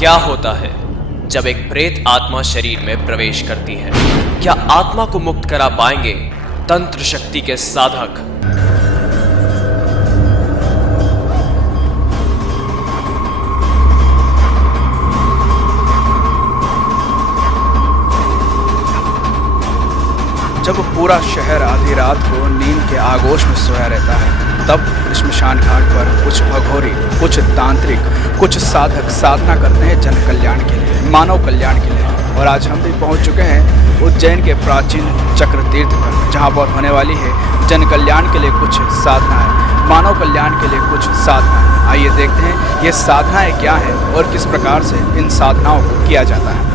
क्या होता है जब एक प्रेत आत्मा शरीर में प्रवेश करती है? क्या आत्मा को मुक्त करा पाएंगे तंत्र शक्ति के साधक? जब पूरा शहर आधी रात को नींद के आगोश में सोया रहता है, तब श्मशान घाट पर कुछ अघोरी, कुछ तांत्रिक, कुछ साधक साधना करते हैं जन कल्याण के लिए, मानव कल्याण के लिए। और आज हम भी पहुंच चुके हैं उज्जैन के प्राचीन चक्र तीर्थ पर, जहां पर होने वाली है जन कल्याण के लिए कुछ साधनाएं, मानव कल्याण के लिए कुछ साधनाएं। आइए देखते हैं ये साधनाएं क्या है और किस प्रकार से इन साधनाओं को किया जाता है।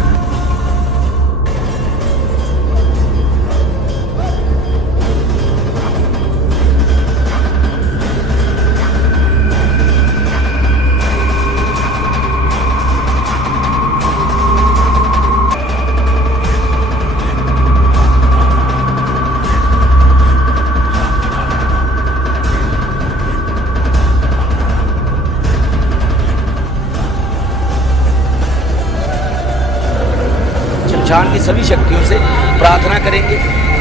शमशान की सभी शक्तियों से प्रार्थना करेंगे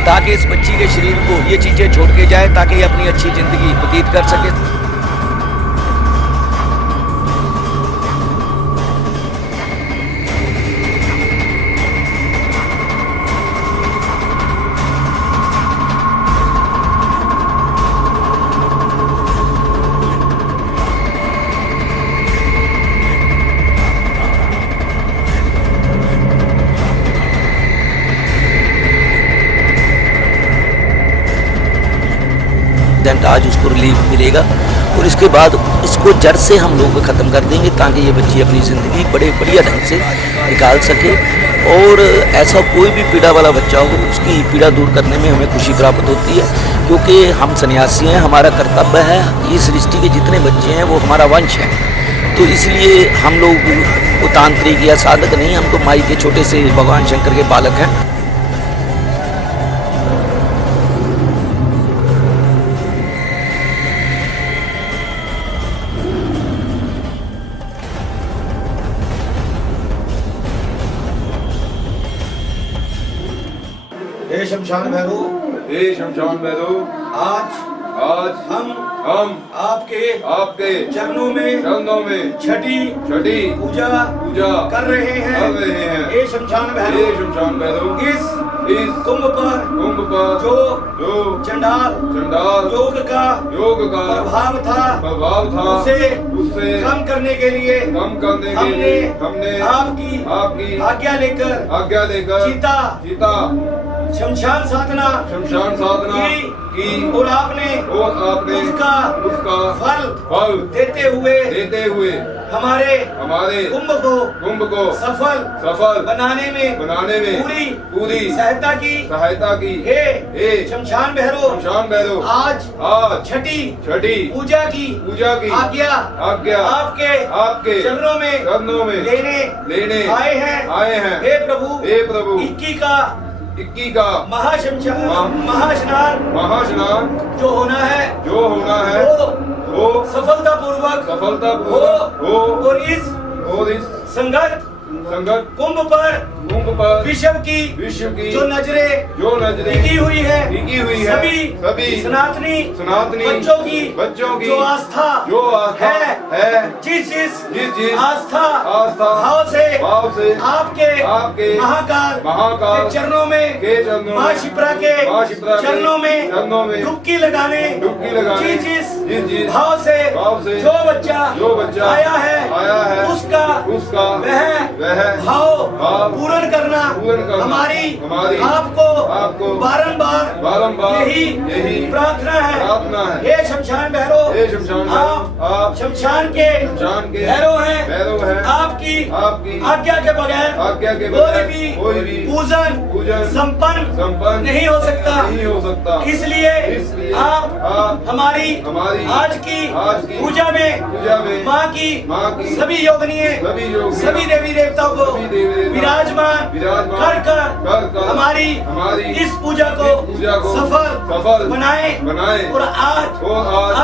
ताकि इस बच्ची के शरीर को ये चीज़ें छोड़ के जाए, ताकि ये अपनी अच्छी ज़िंदगी व्यतीत कर सके। आज उसको रिलीफ मिलेगा और इसके बाद इसको जड़ से हम लोग ख़त्म कर देंगे ताकि ये बच्ची अपनी ज़िंदगी बड़े बढ़िया ढंग से निकाल सके। और ऐसा कोई भी पीड़ा वाला बच्चा हो, उसकी पीड़ा दूर करने में हमें खुशी प्राप्त होती है, क्योंकि हम सन्यासी हैं, हमारा कर्तव्य है, ये सृष्टि के जितने बच्चे हैं वो हमारा वंश है। तो इसलिए हम लोग वो तांत्रिक या साधक नहीं, हम तो माई के छोटे से भगवान शंकर के बालक हैं। हे शमशान भैरव, हे शमशान भैरव, आज हम आपके चरणों में छठी पूजा कर रहे हैं। हे शमशान भैरव, इस कुंभ पर जो चंडाल योग का प्रभाव था उसे कम करने के लिए हमने आपकी आज्ञा लेकर चीता शमशान साधना की और आपने उसका फल देते हुए हमारे कुंभ को सफल बनाने में पूरी सहायता की। हे शमशान भैरव, आज छठी पूजा की आज्ञा आपके चरणों में लेने आए हैं। हे प्रभु, 21 का महास्नान जो होना है वो सफलतापूर्वक हो और इस संगत कुंभ पर विश्व की जो नजरें टिकी हुई है सभी सनातनी बच्चों की जो आस्था है, जिस आस्था भाव से आपके महाकाल के चरणों में माँ शिप्रा के चरणों में डुबकी लगाने जिस भाव से जो बच्चा आया है उसका वह भाव पूर्ण करना हमारी आपको बारंबार यही प्रार्थना है। हे शमशान भैरव, आप शमशान के भैरव हैं। आपकी आज्ञा के बगैर कोई भी पूजन संपन्न नहीं हो सकता। इसलिए आप हमारी आज की पूजा में माँ की सभी योगिनियों सभी देवी देवताओं को विराजमान कर हमारी इस पूजा को सफल बनाए और आज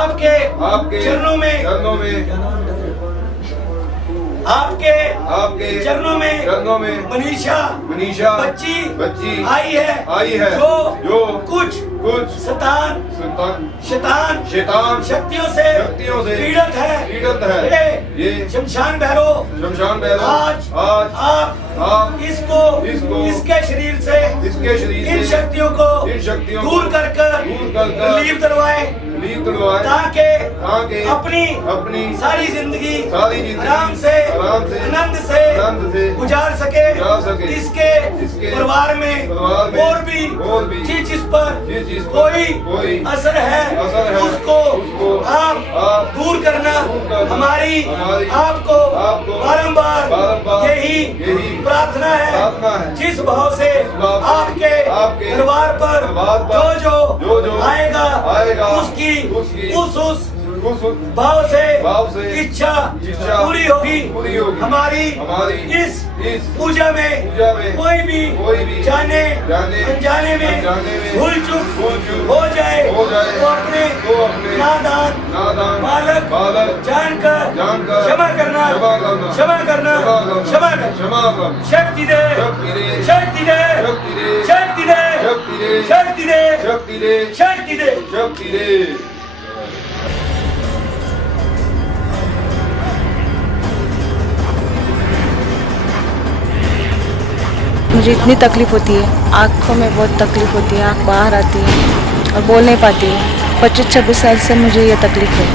आपके चरणों में आपके चरणों में मनीषा बच्ची आई है जो कुछ शैतान शक्तियों से पीड़ित है। ये शमशान भैरव आज आप इसको इसके शरीर से इन शक्तियों को दूर कर रिलीफ दिलवाए ताकि अपनी सारी जिंदगी आराम से आनंद से गुजार सके। इसके परिवार में और भी जिस पर कोई असर है उसको आप दूर करना हमारी आपको बारंबार यही प्रार्थना है। जिस भाव से आपके परिवार पर जो आएगा उसकी उस भाव से इच्छा पूरी होगी। हमारी इस पूजा में कोई भी जाने अनजाने में भूल चूक हो जाए तो अपने नादान बालक जानकर क्षमा करना शक्ति दे शक्ति दे शक्ति दे शक्ति दे शक्ति दे शक्ति दे। मुझे इतनी तकलीफ होती है, आँखों में बहुत तकलीफ होती है, आँख बाहर आती है और बोल नहीं पाती है। 25-26 साल से मुझे ये तकलीफ है।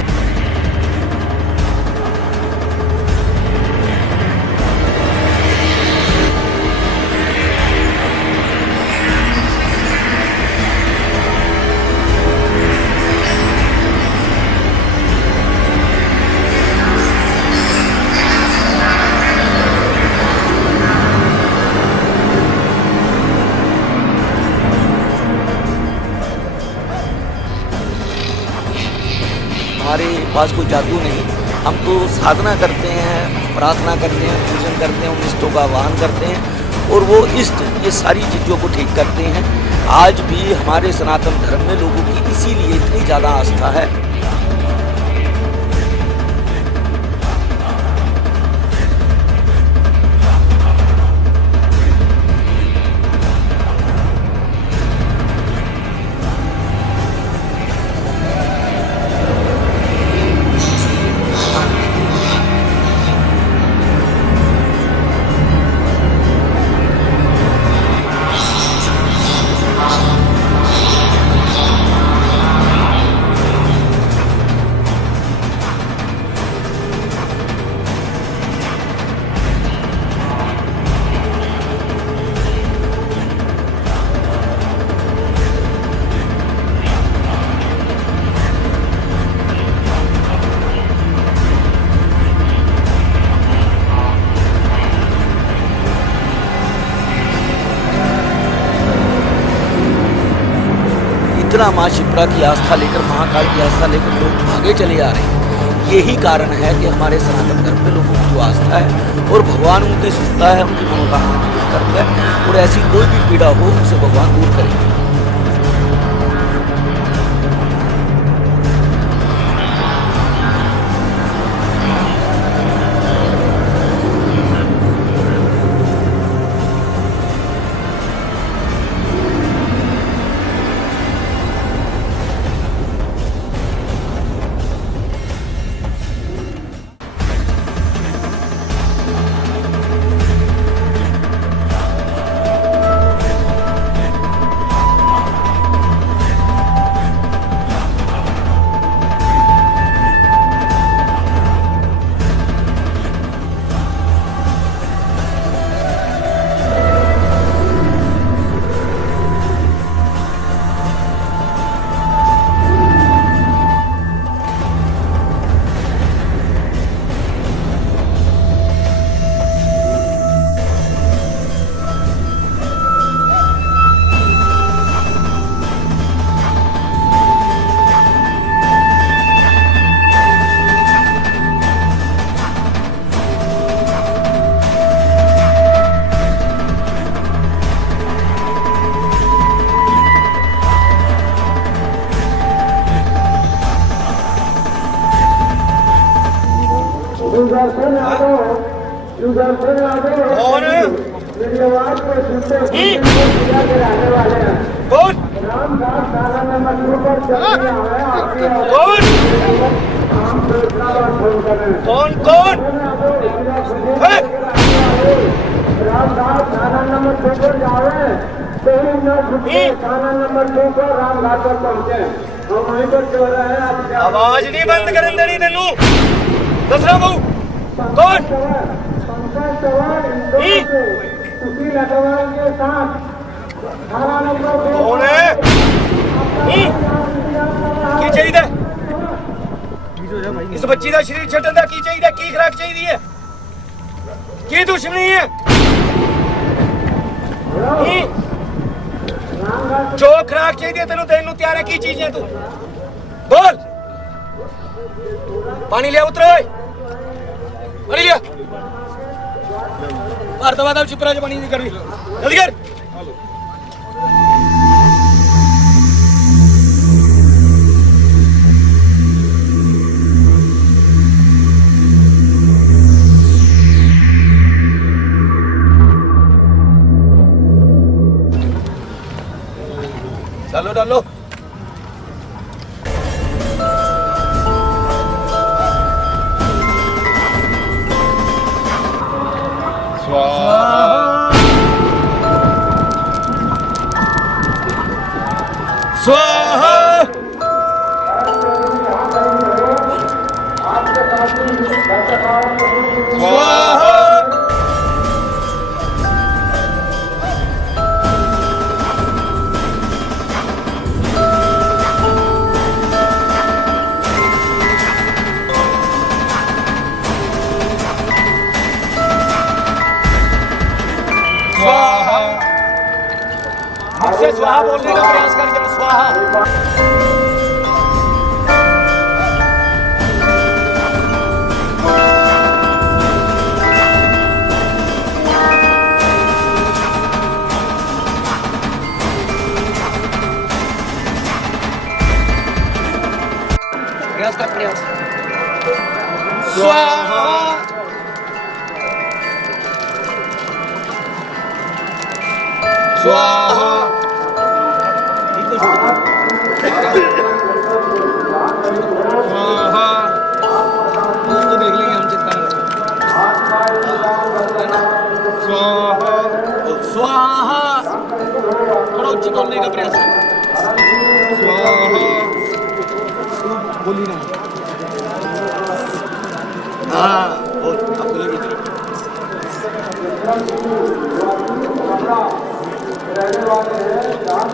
हमारे पास कोई जादू नहीं, हम तो साधना करते हैं, प्रार्थना करते हैं, पूजन करते हैं, उन इष्टों का आह्वान करते हैं और वो इष्ट ये सारी चीज़ों को ठीक करते हैं। आज भी हमारे सनातन धर्म में लोगों की इसीलिए इतनी ज़्यादा आस्था है। इतना माँ शिप्रा की आस्था लेकर, महाकाल की आस्था लेकर लोग आगे चले आ रहे हैं। यही कारण है कि हमारे सनातन धर्म में लोगों की जो आस्था है और भगवान उनकी सुनता है, उनकी मनोकामना पूरी करता है और ऐसी कोई भी पीड़ा हो उसे भगवान दूर करेंगे। दर्शन कौन कौन कौन कौन कौन है? आवाज नहीं बंद करन देनी तेनू दसना बहु कौन कौन है की चाहिए इस बच्ची का शरीर छड्डन दा की चाहिए की खुराक चाहिए है की दुश्मनी है जो खुराक चाहिए तेन देने तैयार है की चीज है तू बोल पानी लिया उतरो पानी लिया भारत बाद चिपरा च पानी नहीं करनी जल्दी कर डालो डालो स्वाहा स्वाहा मुझसे स्वाहा बोलने का प्रयास कर जरा स्वाहा प्रयास कर प्रयास स्वाहा स्वाहा उसको देख लेंगे हम चिंता स्वाहा स्वाहा थोड़ा उच्च बोलने का प्रयास स्वाहा बोली ना हाँ बोल आप बोलो की तरफ रहने वाले हैं जहाँ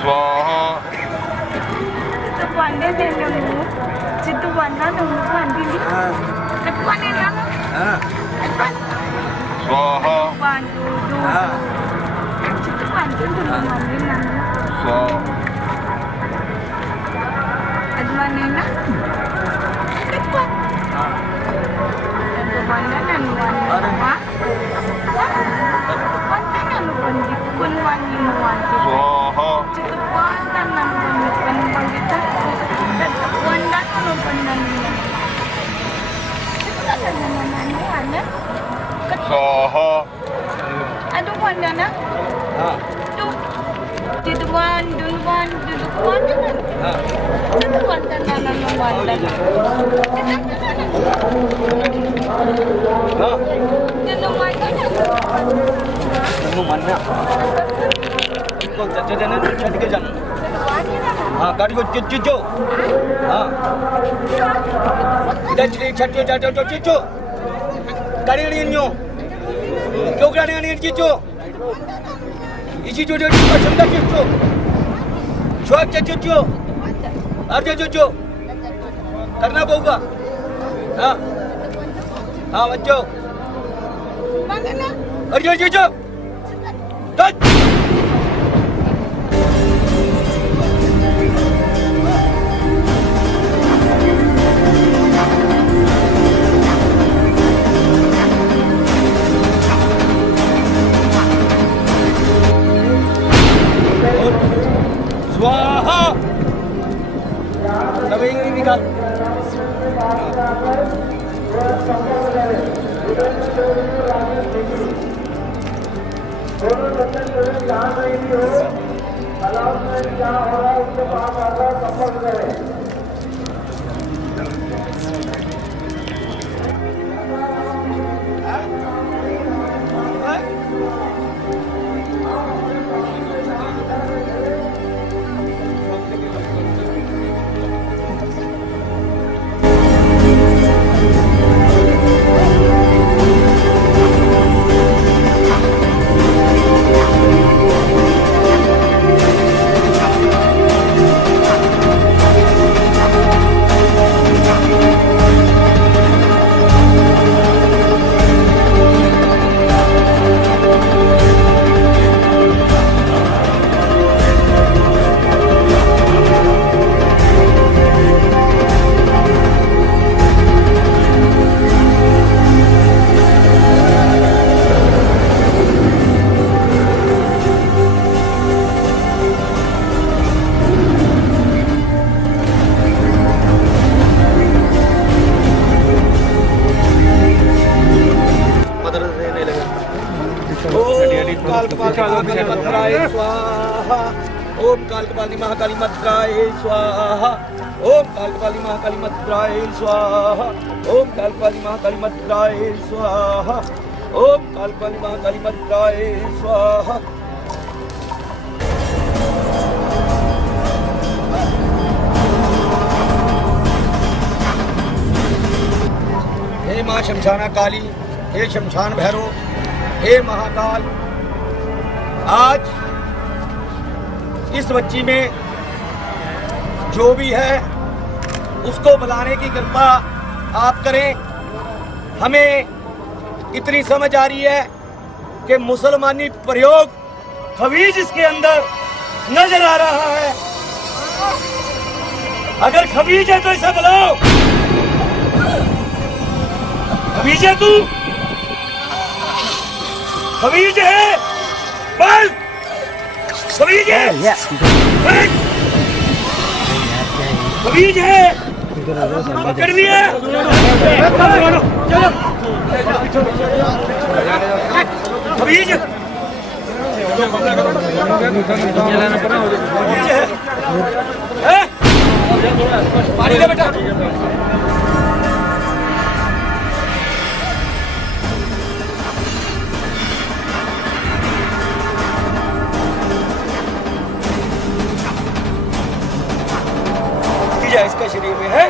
स्वाहा स्वाहा स्वाहा Aduh wandana. Tu Dudwan dudukwan Dudukwan tanana no wanda. गाड़ी को चिचो हाँ चिचो गाड़ी नहीं क्यों गाड़ी नहीं चिचो इसी जो पसंद चिचो छोड़ चिचो अर्ज चिचो करना पड़ेगा हाँ हाँ बच्चों अर्ज चिचो स्वाहा तब इंग्लिश निकाल ओम कालकपाली महाकाली मत्राय स्वाहा ओम कालकपाली महाकाली मत्राय स्वाहा ओम कालकपाली महाकाली मत्राय स्वाहा ओम कालकपाली महाकाली मत्राय स्वाहा हे माँ शमशाना काली हे शमशान भैरव हे महाकाल आज इस बच्ची में जो भी है उसको बुलाने की कृपा आप करें। हमें इतनी समझ आ रही है कि मुसलमानी प्रयोग खबीज इसके अंदर नजर आ रहा है। अगर खबीज है तो इसे बुलाओ। खबीज है तू? खबीज है? बस खबीज है? खबीज है? पकड़ लिया? खबीज है? पानी दे बेटा। इसका शरीर में है,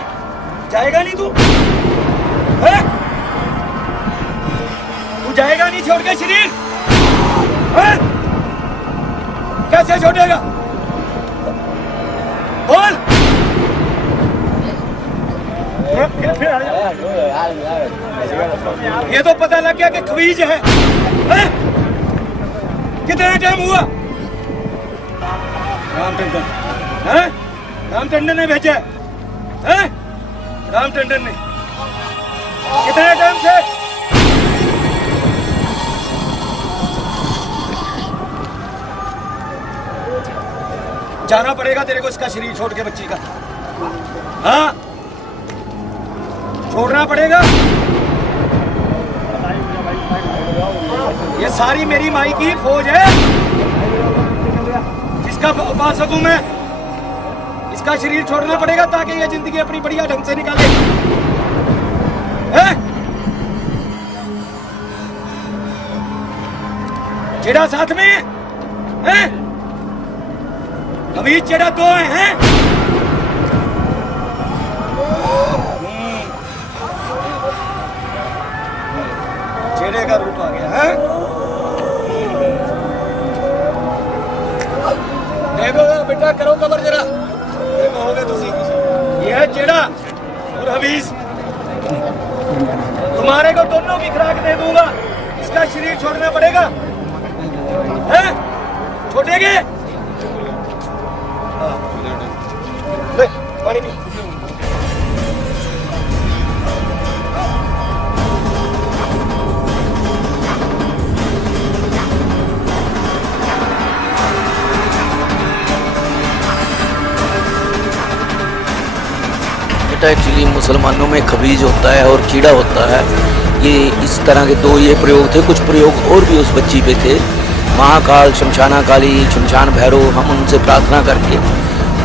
जाएगा नहीं तू? है? तू जाएगा नहीं छोड़ के शरीर? हैं? कैसे छोड़ेगा? बोल। ये तो पता लग गया कि खवीज है। हैं? कितना टाइम हुआ? राम टंडन, हैं? राम टंडन ने भेजा है? हैं? राम टंडन ने कितने टाइम से? जाना पड़ेगा तेरे को इसका शरीर छोड़ के बच्ची का। हाँ, छोड़ना पड़ेगा। ये सारी मेरी माई की फौज है, जिसका उपासक हूं मैं। इसका शरीर छोड़ना पड़ेगा ताकि ये जिंदगी अपनी बढ़िया ढंग से निकाले। हैं? चेड़ा साथ में हैं? अभी चेड़ा दो हैं? चेड़े का रूप आ गया है। देखो बेटा, करो कबर जरा। कहोगे तुसी ये है चेड़ा और हबीज। तुम्हारे को दोनों की खुराक दे दूंगा। इसका शरीर छोड़ना पड़ेगा। हैं? छोड़ेंगे? ले पानी पी। बेटा एक्चुअली मुसलमानों में खबीज होता है और कीड़ा होता है। ये इस तरह के दो ये प्रयोग थे। कुछ प्रयोग और भी उस बच्ची पे थे। महाकाल, शमशाना काली, शमशान भैरव, हम उनसे प्रार्थना करके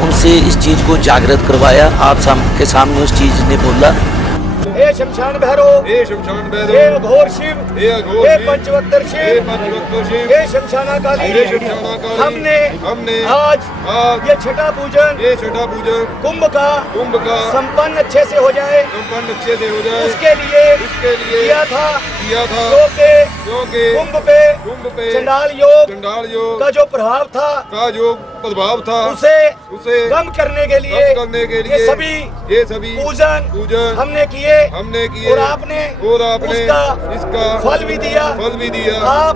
उनसे इस चीज़ को जागृत करवाया। आप के सामने उस चीज़ ने बोला, हे शमशान भैरव, हे शमशान भैरव, हे अघोर शिव, हे अघोर हे शिव, पंचवक्तर हे शिव, पंचवक्तर शिव, हे शमशाना काली, हे शमशाना काली, हमने आज ये छठा पूजन, ये छठा पूजन कुंभ का संपन्न अच्छे से हो जाए, संपन्न अच्छे से हो जाए, उसके लिए किया था क्योंकि कुंभ पे चंडाल योग का जो प्रभाव था उसे कम करने के लिए ये सभी पूजन हमने किए और आपने इसका फल भी दिया। आप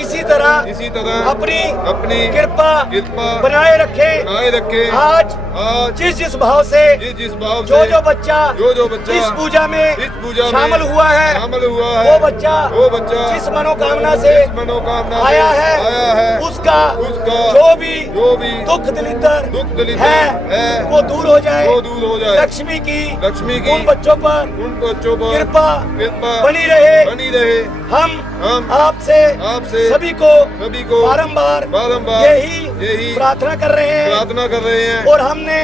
इसी तरह अपनी कृपा बनाए रखें। आज जिस भाव से जो बच्चा इस पूजा में शामिल हुआ है वो बच्चा जिस मनोकामना से आया है उसका जो भी दुख दलिद्र है वो दूर हो जाए। लक्ष्मी की उन बच्चों पर कृपा बनी रहे। हम आपसे सभी को बारंबार यही प्रार्थना कर रहे हैं और हमने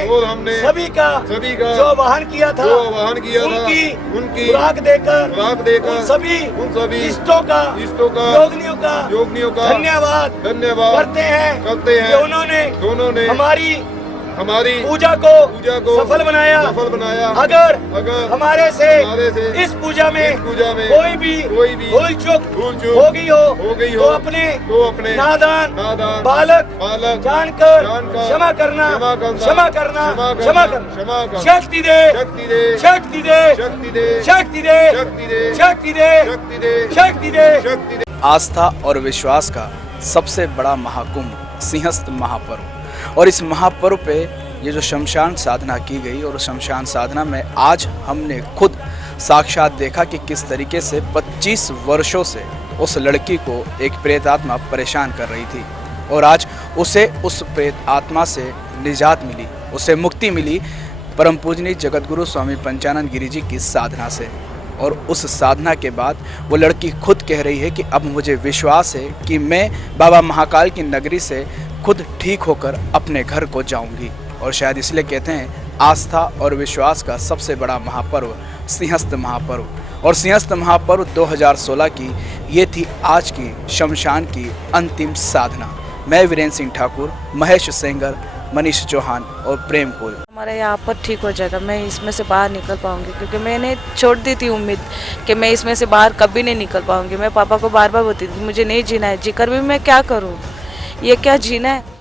सभी का जो वाहन किया था उनकी खुराक देकर उन सभी इष्टों का योगनियों का धन्यवाद करते हैं कि उन्होंने हमारी पूजा को सफल बनाया। अगर हमारे से इस पूजा में कोई भी भूल चूक हो गई हो तो अपने नादान बालक जानकर क्षमा करना। शक्ति दे। आस्था और विश्वास का सबसे बड़ा महाकुंभ सिंहस्थ महापर्व, और इस महापर्व पे ये जो शमशान साधना की गई और शमशान साधना में आज हमने खुद साक्षात देखा कि किस तरीके से 25 वर्षों से उस लड़की को एक प्रेत आत्मा परेशान कर रही थी और आज उसे उस प्रेत आत्मा से निजात मिली, उसे मुक्ति मिली परम पूजनीय जगतगुरु स्वामी पंचानंद गिरी जी की साधना से। और उस साधना के बाद वो लड़की खुद कह रही है कि अब मुझे विश्वास है कि मैं बाबा महाकाल की नगरी से खुद ठीक होकर अपने घर को जाऊंगी। और शायद इसलिए कहते हैं आस्था और विश्वास का सबसे बड़ा महापर्व सिंहस्थ महापर्व। और सिंहस्थ महापर्व 2016 की ये थी आज की शमशान की अंतिम साधना। मैं वीरेंद्र सिंह ठाकुर, महेश सेंगर, मनीष चौहान और प्रेम कुल। हमारा यहाँ पर ठीक हो जाएगा, मैं इसमें से बाहर निकल पाऊंगी, क्योंकि मैंने छोड़ दी थी उम्मीद कि मैं इसमें से बाहर कभी नहीं निकल पाऊंगी। मैं पापा को बार बार बोलती थी मुझे नहीं जीना है, जी कर भी मैं क्या करूँ, ये क्या जीना है।